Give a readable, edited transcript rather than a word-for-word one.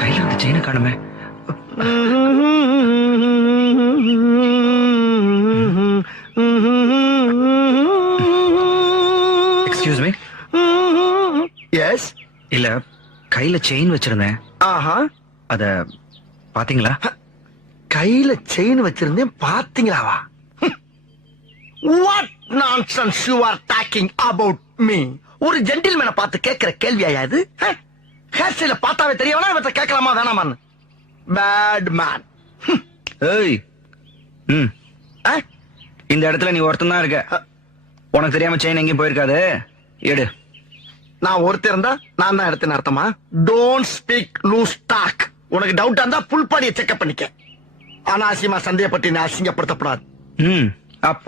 கையில அந்த செயினை காணுமே. Excuse me. எஸ். இல்ல, கையில செயின் வச்சிருந்தேன். ஆஹா. அத பாத்தீங்களா? கையில செயின் வச்சிருந்தேன் பாத்தீங்களாவா? What nonsense you are talking about me? ஒரு ஜென்டில்மேனை பார்த்து கேட்கிற கேள்வியா இது? ஹேர் ஸ்டைல பார்த்தாவே தெரியவனா இவற்றை கேட்கலாமா வேணாமான்னு? Bad man. ஏய், இந்த இடத்துல நீ ஒருத்தன் தான் இருக்க. உனக்கு தெரியாம செயின் எங்கேயும் போயிருக்காது. எடு. நான் ஒருத்தர் இருந்தா நான் தான் எடுத்தேன்னு அர்த்தமா? Don't speak loose talk. உனக்கு டவுட்டா இருந்தா புல் பாடியை செக்அப் பண்ணிக்க. அனாவசியமா சந்தேகப்பட்டு நீ அசிங்கப்படுத்தப்படாது. அப்.